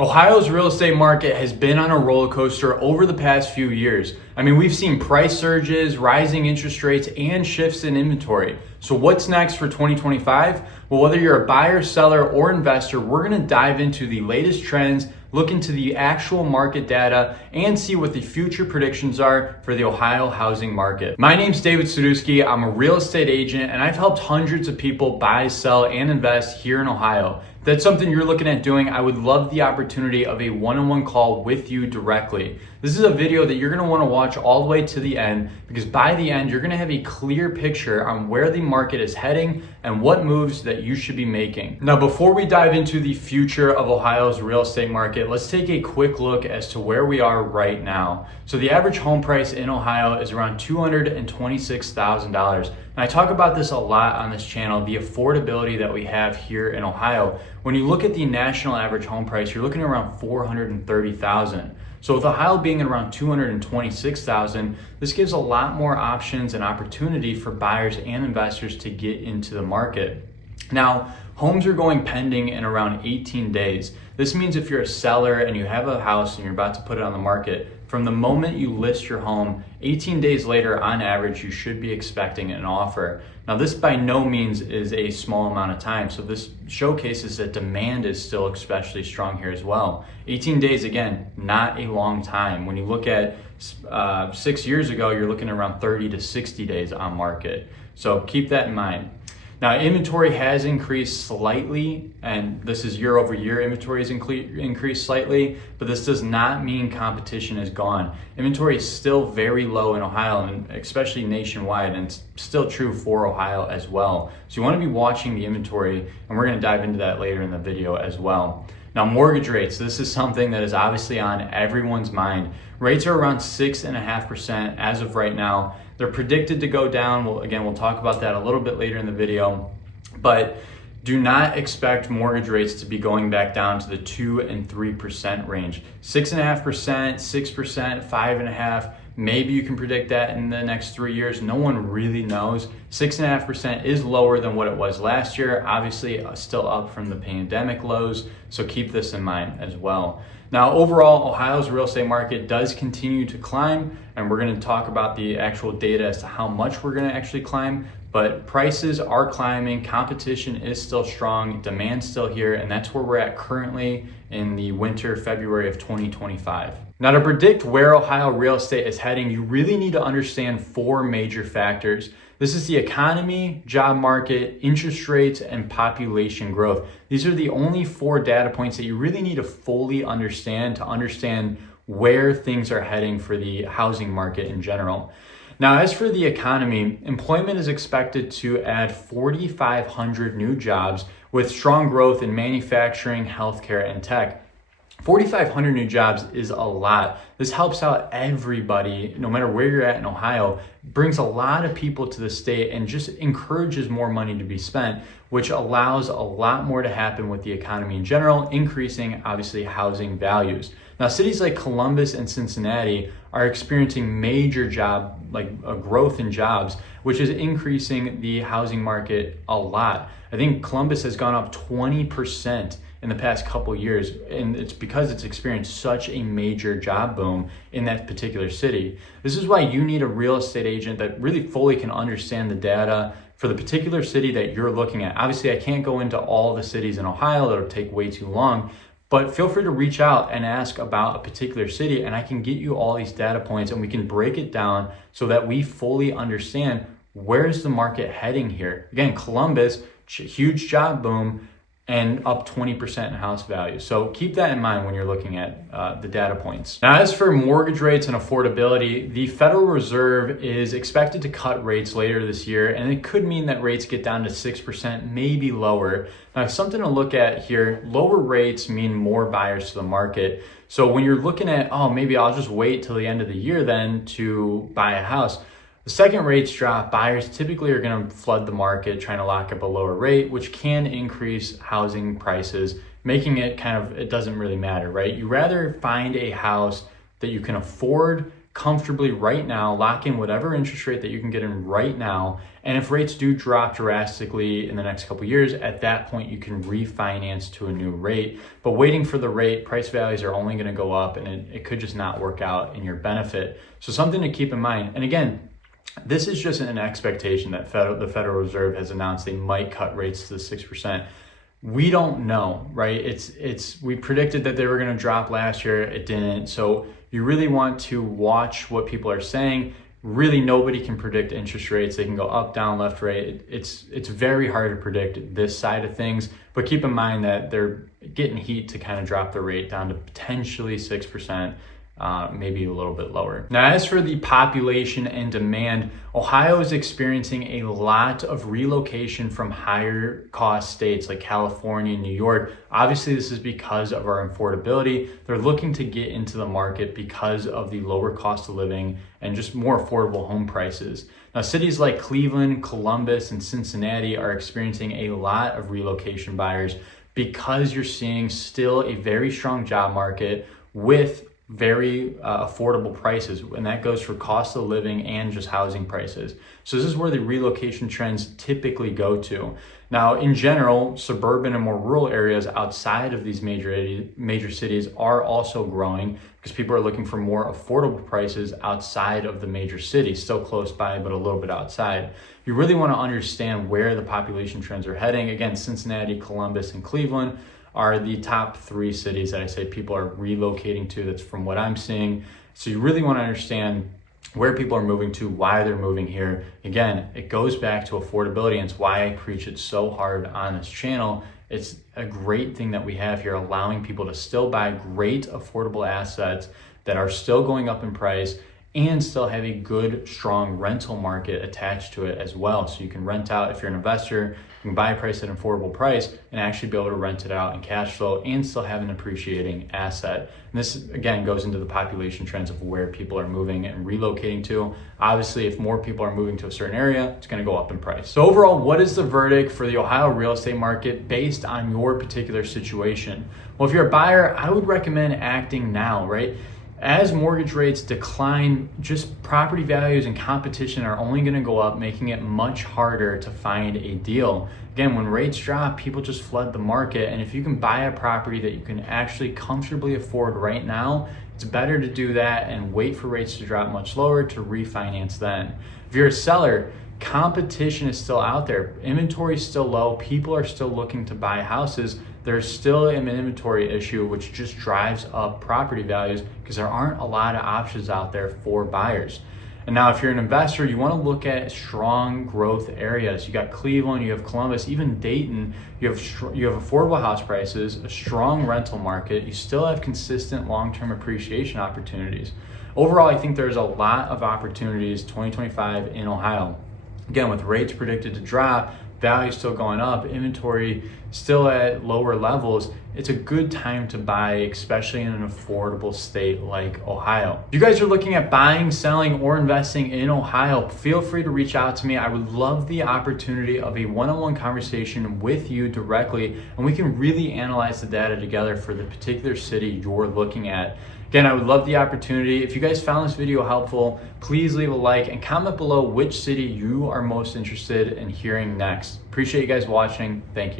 Ohio's real estate market has been on a roller coaster over the past few years. I mean, we've seen price surges, rising interest rates, and shifts in inventory. So what's next for 2025? Well, whether you're a buyer, seller, or investor, we're gonna dive into the latest trends, look into the actual market data, and see what the future predictions are for the Ohio housing market. My name's David Sadusky. I'm a real estate agent, and I've helped hundreds of people buy, sell, and invest here in Ohio. If that's something you're looking at doing, I would love the opportunity of a one-on-one call with you directly. This is a video that you're gonna wanna watch all the way to the end, because by the end, you're gonna have a clear picture on where the market is heading and what moves that you should be making. Now, before we dive into the future of Ohio's real estate market, let's take a quick look as to where we are right now. So the average home price in Ohio is around $226,000. And I talk about this a lot on this channel, the affordability that we have here in Ohio. When you look at the national average home price, you're looking at around $430,000. So with Ohio being at around $226,000, this gives a lot more options and opportunity for buyers and investors to get into the market. Now, homes are going pending in around 18 days. This means if you're a seller and you have a house and you're about to put it on the market, from the moment you list your home, 18 days later, on average, you should be expecting an offer. Now, this by no means is a small amount of time, so this showcases that demand is still especially strong here as well. 18 days, again, not a long time. When you look at 6 years ago, you're looking at around 30 to 60 days on market. So keep that in mind. Now, inventory has increased slightly, and this is year over year. Inventory has increased slightly, but this does not mean competition is gone. Inventory is still very low in Ohio, and especially nationwide, and it's still true for Ohio as well. So you want to be watching the inventory, and we're going to dive into that later in the video as well. Now, mortgage rates, this is something that is obviously on everyone's mind. Rates are around 6.5% as of right now. They're predicted to go down. We'll talk about that a little bit later in the video, but do not expect mortgage rates to be going back down to the 2 and 3% range. 6.5%, 6%, 5.5%. Maybe you can predict that in the next 3 years. No one really knows. 6.5% is lower than what it was last year. Obviously, still up from the pandemic lows. So keep this in mind as well. Now, overall, Ohio's real estate market does continue to climb, and we're going to talk about the actual data as to how much we're going to actually climb. But prices are climbing, competition is still strong, demand's still here, and that's where we're at currently in the winter, February of 2025. Now, to predict where Ohio real estate is heading, you really need to understand 4 major factors. This is the economy, job market, interest rates, and population growth. These are the only 4 data points that you really need to fully understand to understand where things are heading for the housing market in general. Now, as for the economy, employment is expected to add 4,500 new jobs with strong growth in manufacturing, healthcare, and tech. 4,500 new jobs is a lot. This helps out everybody, no matter where you're at in Ohio, brings a lot of people to the state and just encourages more money to be spent, which allows a lot more to happen with the economy in general, increasing, obviously, housing values. Now, cities like Columbus and Cincinnati are experiencing major growth in jobs, which is increasing the housing market a lot. I think Columbus has gone up 20% in the past couple years, and it's because it's experienced such a major job boom in that particular city. This is why you need a real estate agent that really fully can understand the data for the particular city that you're looking at. Obviously, I can't go into all the cities in Ohio, that'll take way too long, but feel free to reach out and ask about a particular city, and I can get you all these data points and we can break it down so that we fully understand where's the market heading here. Again, Columbus, huge job boom, and up 20% in house value. So keep that in mind when you're looking at the data points. Now, as for mortgage rates and affordability, the Federal Reserve is expected to cut rates later this year, and it could mean that rates get down to 6%, maybe lower. Now, something to look at here, lower rates mean more buyers to the market. So when you're looking at, oh, maybe I'll just wait till the end of the year then to buy a house, the second rates drop, buyers typically are going to flood the market trying to lock up a lower rate, which can increase housing prices, making it it doesn't really matter, right? You rather find a house that you can afford comfortably right now, lock in whatever interest rate that you can get in right now. And if rates do drop drastically in the next couple of years, at that point you can refinance to a new rate. But waiting for the rate, price values are only going to go up, and it could just not work out in your benefit. So something to keep in mind. And again, this is just an expectation that the Federal Reserve has announced they might cut rates to the 6%. We don't know, right? We predicted that they were going to drop last year. It didn't. So you really want to watch what people are saying. Really, nobody can predict interest rates. They can go up, down, left, right. It's very hard to predict this side of things, but keep in mind that they're getting heat to kind of drop the rate down to potentially 6%. Maybe a little bit lower. Now, as for the population and demand, Ohio is experiencing a lot of relocation from higher cost states like California and New York. Obviously, this is because of our affordability. They're looking to get into the market because of the lower cost of living and just more affordable home prices. Now, cities like Cleveland, Columbus, and Cincinnati are experiencing a lot of relocation buyers because you're seeing still a very strong job market with very affordable prices, and that goes for cost of living and just housing prices. So this is where the relocation trends typically go to. Now, in general, suburban and more rural areas outside of these major cities are also growing because people are looking for more affordable prices outside of the major cities, still close by, but a little bit outside. You really want to understand where the population trends are heading. Again, Cincinnati, Columbus, and Cleveland are the top 3 cities that I say people are relocating to. That's from what I'm seeing. So you really want to understand where people are moving to, why they're moving here. Again, it goes back to affordability, and it's why I preach it so hard on this channel. It's a great thing that we have here, allowing people to still buy great affordable assets that are still going up in price and still have a good, strong rental market attached to it as well. So you can rent out if you're an investor, you can buy a price at an affordable price and actually be able to rent it out in cash flow and still have an appreciating asset. And this, again, goes into the population trends of where people are moving and relocating to. Obviously, if more people are moving to a certain area, it's going to go up in price. So overall, what is the verdict for the Ohio real estate market based on your particular situation? Well, if you're a buyer, I would recommend acting now, right? As mortgage rates decline, just property values and competition are only going to go up, making it much harder to find a deal. Again, when rates drop, people just flood the market. And if you can buy a property that you can actually comfortably afford right now, it's better to do that and wait for rates to drop much lower to refinance then. If you're a seller, competition is still out there. Inventory is still low. People are still looking to buy houses. There's still an inventory issue, which just drives up property values because there aren't a lot of options out there for buyers. And now if you're an investor, you want to look at strong growth areas. You got Cleveland, you have Columbus, even Dayton. You have affordable house prices, a strong rental market. You still have consistent long-term appreciation opportunities. Overall, I think there's a lot of opportunities 2025 in Ohio. Again, with rates predicted to drop, value still going up, inventory still at lower levels, it's a good time to buy, especially in an affordable state like Ohio. If you guys are looking at buying, selling, or investing in Ohio, feel free to reach out to me. I would love the opportunity of a one-on-one conversation with you directly, and we can really analyze the data together for the particular city you're looking at. Again, I would love the opportunity. If you guys found this video helpful, please leave a like and comment below which city you are most interested in hearing next. Appreciate you guys watching. Thank you.